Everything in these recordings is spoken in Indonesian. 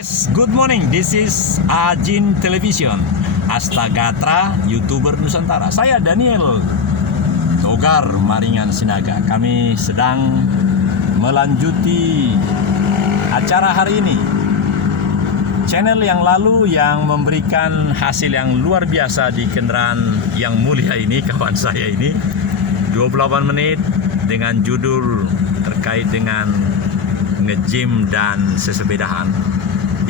Yes, good morning. This is Ajin Television, Astagatra, YouTuber Nusantara. Saya Daniel Togar Maringan Sinaga. Kami sedang melanjuti acara hari ini. Channel yang lalu yang memberikan hasil yang luar biasa di kendaraan yang mulia ini, kawan saya ini, 28 menit dengan judul terkait dengan nge-gym dan sesepedahan.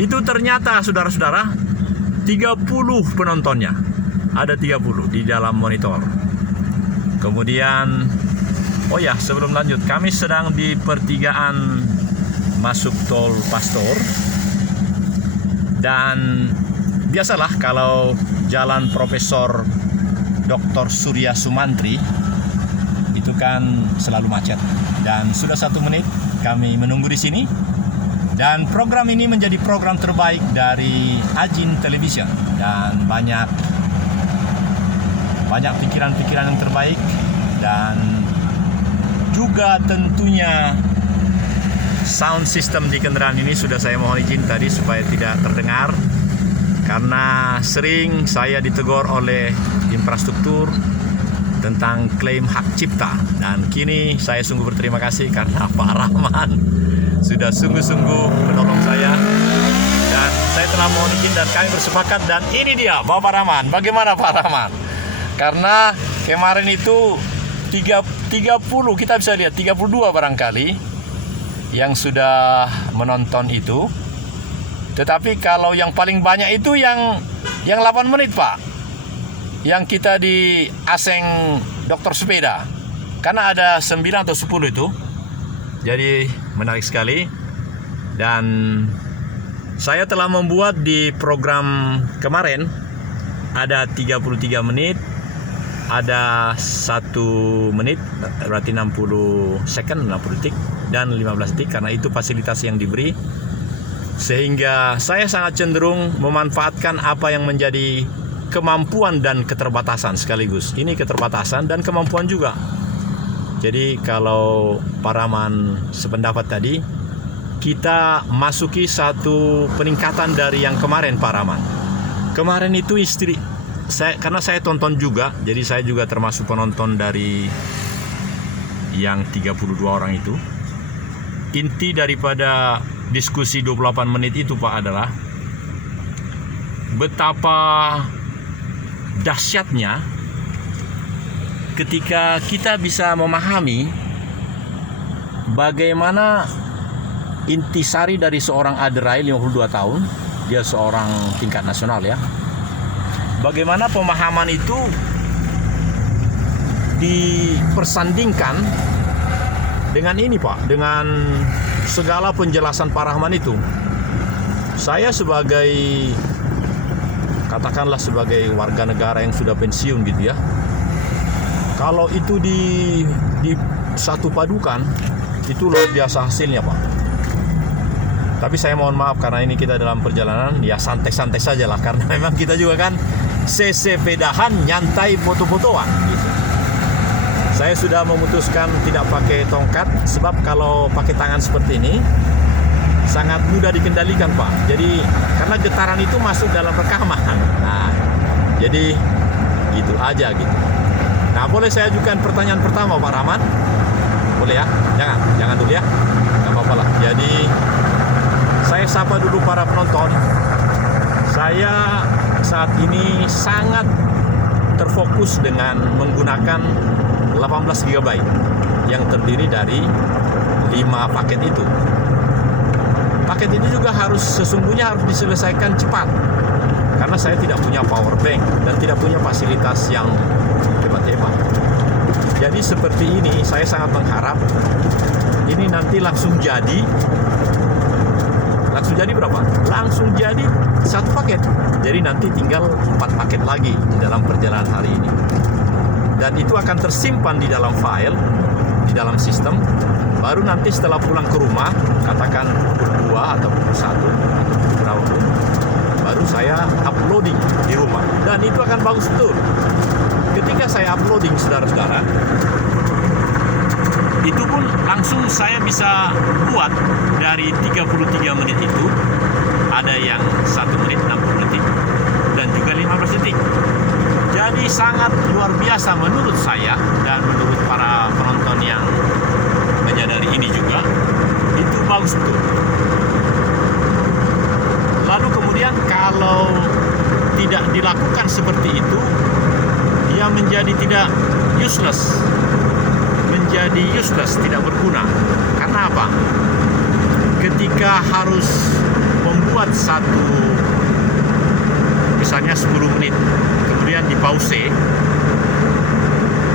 Itu ternyata saudara-saudara 30 penontonnya. Ada 30 di dalam monitor. Kemudian sebelum lanjut, kami sedang di pertigaan masuk tol Pastor. Dan biasalah kalau jalan Profesor Dr. Surya Sumantri itu kan selalu macet. Dan sudah 1 menit kami menunggu di sini. Dan program ini menjadi program terbaik dari Ajin Television. Dan banyak pikiran-pikiran yang terbaik. Dan juga tentunya sound system di kendaraan ini sudah saya mohon izin tadi supaya tidak terdengar. Karena sering saya ditegur oleh infrastruktur tentang klaim hak cipta. Dan kini saya sungguh berterima kasih karena Pak Rahman sudah sungguh-sungguh menolong saya. Dan saya telah mohon izin dan kami bersepakat. Dan ini dia Bapak Rahman. Bagaimana Pak Rahman? Karena kemarin itu 30, kita bisa lihat 32 barangkali yang sudah menonton itu. Tetapi kalau yang paling banyak itu yang 8 menit Pak, yang kita di Aseng Dokter Sepeda. Karena ada 9 atau 10 itu. Jadi menarik sekali. Dan saya telah membuat di program kemarin ada 33 menit, ada 1 menit, berarti 60 second, 60 detik, dan 15 detik, karena itu fasilitas yang diberi. Sehingga saya sangat cenderung memanfaatkan apa yang menjadi kemampuan dan keterbatasan sekaligus. Ini keterbatasan dan kemampuan juga. Jadi kalau Pak Rahman sependapat tadi, kita masuki satu peningkatan dari yang kemarin Pak Rahman. Kemarin itu karena saya tonton juga, jadi saya juga termasuk penonton dari yang 32 orang itu. Inti daripada diskusi 28 menit itu Pak adalah betapa dahsyatnya ketika kita bisa memahami bagaimana intisari dari seorang Aderai 52 tahun, dia seorang tingkat nasional ya. Bagaimana pemahaman itu dipersandingkan dengan ini Pak, dengan segala penjelasan Pak Rahman itu. Saya katakanlah sebagai warga negara yang sudah pensiun gitu ya. Kalau itu di satu padukan, itu luar biasa hasilnya Pak. Tapi saya mohon maaf karena ini kita dalam perjalanan, ya santai-santai saja lah. Karena memang kita juga kan sesepedahan nyantai foto-fotoan gitu. Saya sudah memutuskan tidak pakai tongkat, sebab kalau pakai tangan seperti ini sangat mudah dikendalikan Pak. Jadi karena getaran itu masuk dalam rekaman. Nah, jadi gitu aja gitu. Nah, boleh saya ajukan pertanyaan pertama Pak Rahman? Boleh ya? Jangan dulu ya. Gak apa-apa lah. Jadi saya sapa dulu para penonton. Saya saat ini sangat terfokus dengan menggunakan 18 GB yang terdiri dari 5 paket itu. Paket ini juga sesungguhnya harus diselesaikan cepat. Karena saya tidak punya power bank dan tidak punya fasilitas yang hebat-hebat. Jadi seperti ini, saya sangat mengharap ini nanti langsung jadi berapa? Langsung jadi 1 paket. Jadi nanti tinggal 4 paket lagi di dalam perjalanan hari ini. Dan itu akan tersimpan di dalam file, di dalam sistem. Baru nanti setelah pulang ke rumah, katakan pukul 2 atau pukul 1 atau pukul berapa pun, baru saya uploading di rumah. Dan itu akan bagus betul. Ketika saya uploading saudara-saudara, itu pun langsung saya bisa buat dari 33 menit itu ada yang 1 menit 60 detik dan juga 15 detik. Jadi sangat luar biasa menurut saya dan menurut para penonton yang menyadari ini juga, itu bagus betul. Lalu kemudian kalau tidak dilakukan seperti itu, ia menjadi useless, tidak berguna. Karena apa? Ketika harus membuat satu, misalnya 10 menit, kemudian di pause,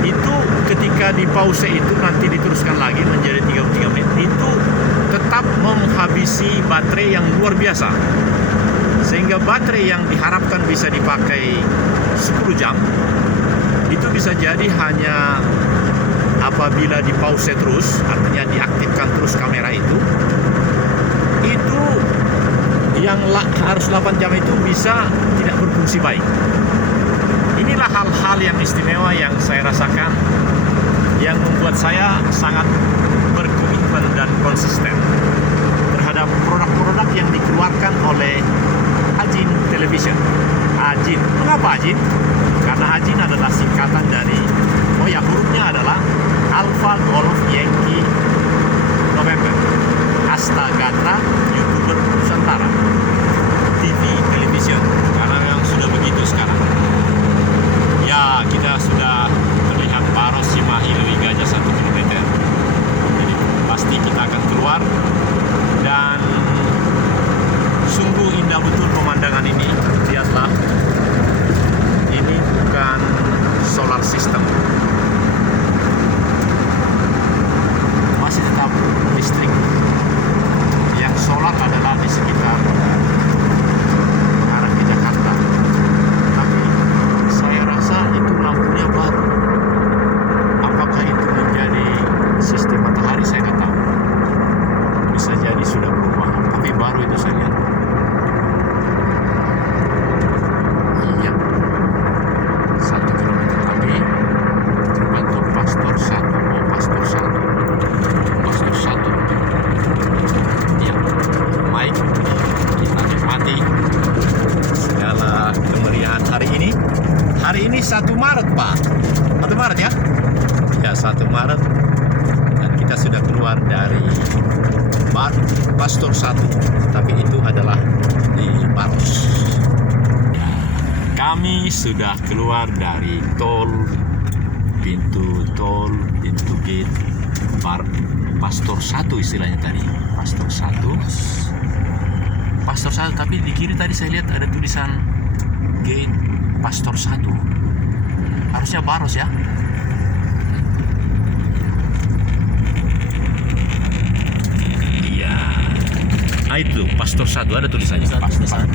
itu ketika di pause itu nanti diteruskan lagi menjadi 33 menit, itu tetap menghabisi baterai yang luar biasa. Sehingga baterai yang diharapkan bisa dipakai 10 jam, itu bisa jadi hanya apabila di pause terus, artinya diaktifkan terus kamera itu yang harus 8 jam itu bisa tidak berfungsi baik. Inilah hal-hal yang istimewa yang saya rasakan, yang membuat saya sangat berkomitmen dan konsisten terhadap produk-produk yang dikeluarkan oleh Ajin Television. Ajin, mengapa Ajin? Karena Ajin adalah singkatan dari, hurufnya adalah Alpha Golf Yankee November Astagatra YouTuber Nusantara TV Television, karena memang sudah begitu sekarang. Ya, kita sudah melihat Baros Cimahi Lewi Gajah 1 km. Jadi pasti kita akan keluar, dan sungguh indah betul pemandangan ini. Lihatlah, ini bukan solar system, masih tetap listrik. Yang solar adalah di sekitar mengarah ke Jakarta, tapi saya rasa itu lampunya baru. Apakah itu menjadi sistem matahari, saya nggak tahu. Bisa jadi sudah berubah, tapi baru itu saya lihat. Iya, 1 kilometer lagi gerbang tol Pastor 1. Pastor 1. Ya, baik, kita nikmati segala kemeriahan hari ini. Hari ini 1 Maret, Pak. 1 Maret ya? Ya, 1 Maret. Dan kita sudah keluar dari Pastor 1, tapi itu adalah di Baros. Kami sudah keluar dari pintu gate Pastor 1 istilahnya tadi. Pastor 1, tapi di kiri tadi saya lihat ada tulisan gate Pastor 1. Harusnya Baros ya. Iya. Nah itu Pastor 1 ada tulisannya. Pastor 1.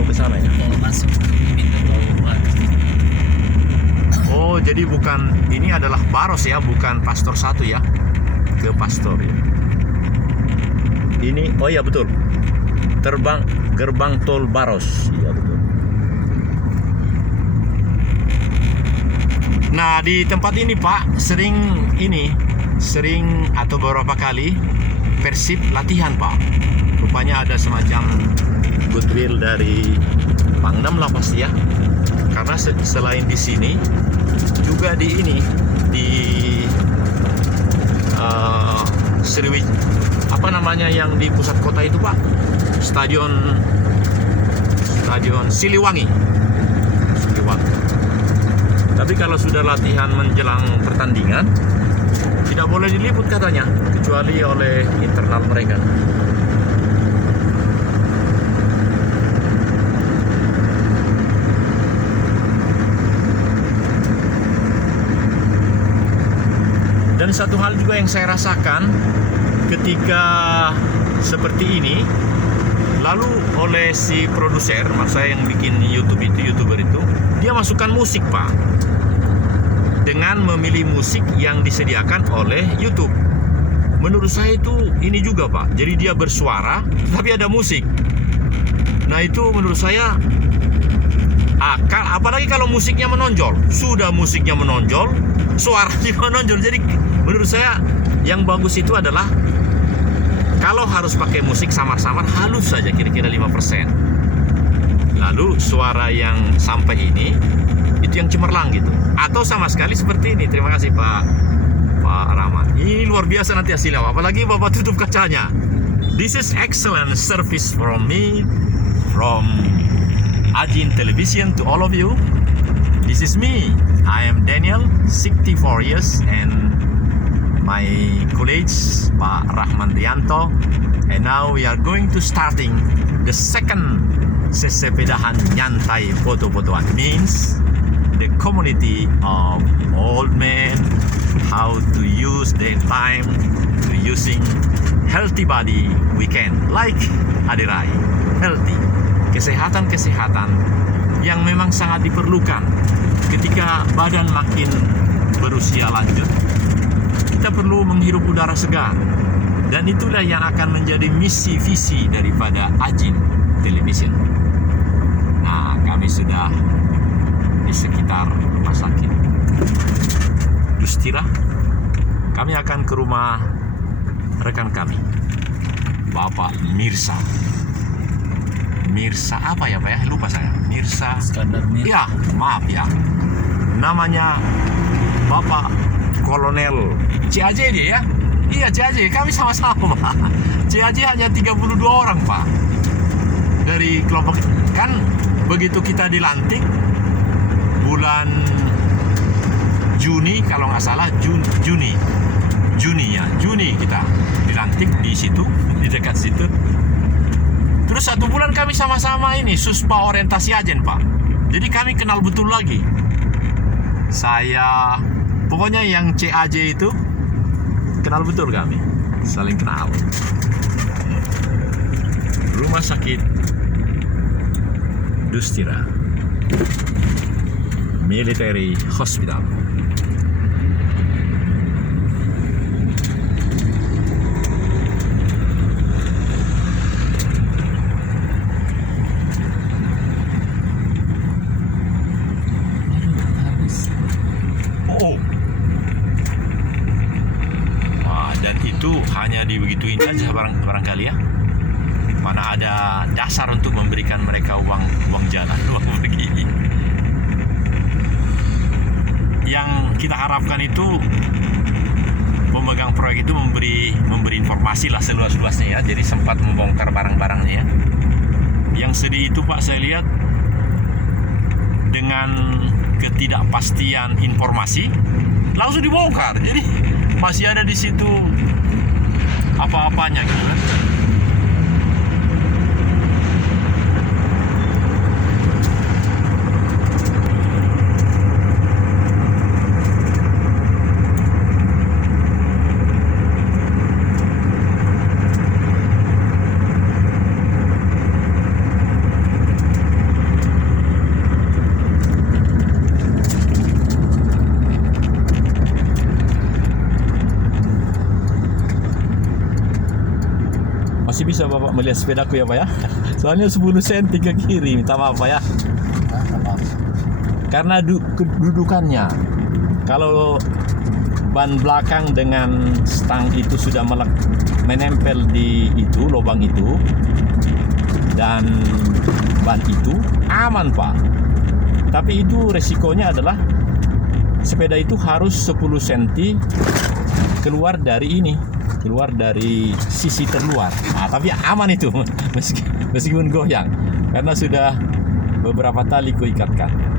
Oh, ke sana ya. Kalau masuk pintu tol Baros. Oh, jadi bukan, ini adalah Baros ya, bukan Pastor 1 ya. Ke Pastor ya. Ini, oh ya betul. Gerbang tol Baros. Iya betul. Nah, di tempat ini Pak, sering atau beberapa kali Persib latihan Pak. Rupanya ada semacam goodwill dari Pangdam lah pasti ya. Karena selain di sini juga di Sriwijaya, apa namanya yang di pusat kota itu Pak, stadion Siliwangi. Tapi kalau sudah latihan menjelang pertandingan tidak boleh diliput katanya, kecuali oleh internal mereka. Dan satu hal juga yang saya rasakan ketika seperti ini, lalu oleh si produser, maksud saya yang bikin YouTuber itu, dia masukkan musik Pak, dengan memilih musik yang disediakan oleh YouTube. Menurut saya itu ini juga Pak, jadi dia bersuara tapi ada musik. Nah itu menurut saya, apalagi kalau musiknya menonjol, sudah musiknya menonjol, suaranya menonjol. Jadi menurut saya yang bagus itu adalah Kalau harus pakai musik samar-samar, halus saja kira-kira 5%. Lalu suara yang sampai ini itu yang cemerlang gitu. Atau sama sekali seperti ini. Terima kasih Pak Rahman. Ini luar biasa nanti hasilnya. Apalagi Bapak tutup kacanya. This is excellent service from me, from Ajin Television to all of you. This is me. I am Daniel, 64 years, and my colleague Pak Rahman Rianto. And now we are going to starting the second sesepedahan nyantai foto-fotoan. Means the community of old men, how to use their time to using healthy body weekend like Adirai. Healthy, kesehatan yang memang sangat diperlukan ketika badan makin berusia lanjut. Kita perlu menghirup udara segar, dan itulah yang akan menjadi misi visi daripada Ajin Television. Nah, kami sudah di sekitar rumah sakit Dustira. Kami akan ke rumah rekan kami, Bapak Mirsa apa ya Pak ya? Lupa saya. Mirsa Iskandar Mir. Ya, maaf ya. Namanya Bapak Kolonel CAJ dia ya? Iya CAJ, kami sama-sama Pak. CAJ hanya 32 orang Pak. Dari kelompok, kan begitu kita dilantik bulan Juni kalau nggak salah, Juni kita dilantik di situ, di dekat situ. Terus 1 bulan kami sama-sama ini suspa orientasi ajen Pak. Jadi kami kenal betul lagi. Saya pokoknya yang CAJ itu kenal betul kami, saling kenal. Rumah sakit Dustira Military Hospital. Hanya dibegituin aja barangkali ya. Mana ada dasar untuk memberikan mereka uang jalan, uang pergi. Yang kita harapkan itu pemegang proyek itu memberi informasi lah seluas-luasnya ya. Jadi sempat membongkar barang-barangnya ya. Yang sedih itu Pak, saya lihat dengan ketidakpastian informasi langsung dibongkar. Jadi masih ada di situ apa-apanya gitu kan. Masih bisa Bapak melihat sepedaku ya Pak ya? Soalnya 10 cm ke kiri, minta maaf Pak ya. Karena kedudukannya, kalau ban belakang dengan stang itu sudah menempel di itu, lubang itu, dan ban itu aman Pak. Tapi itu resikonya adalah sepeda itu harus 10 cm keluar dari ini, keluar dari sisi terluar. Nah, tapi aman itu meskipun goyang, karena sudah beberapa tali kuikatkan.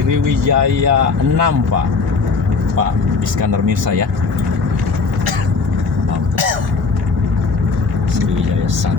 Sriwijaya 6 Pak Iskandar Mirsa ya. Sriwijaya 1.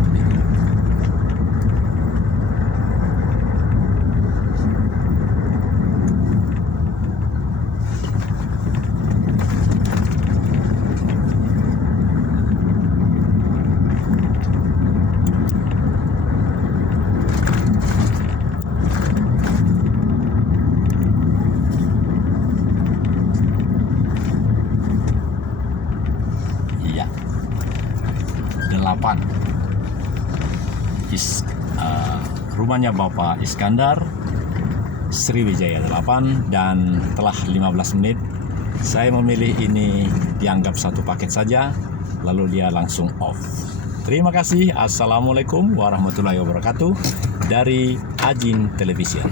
Persis, rumahnya Bapak Iskandar, Sriwijaya 8, dan telah 15 menit. Saya memilih ini dianggap satu paket saja, lalu dia langsung off. Terima kasih. Assalamualaikum warahmatullahi wabarakatuh dari Ajin Television.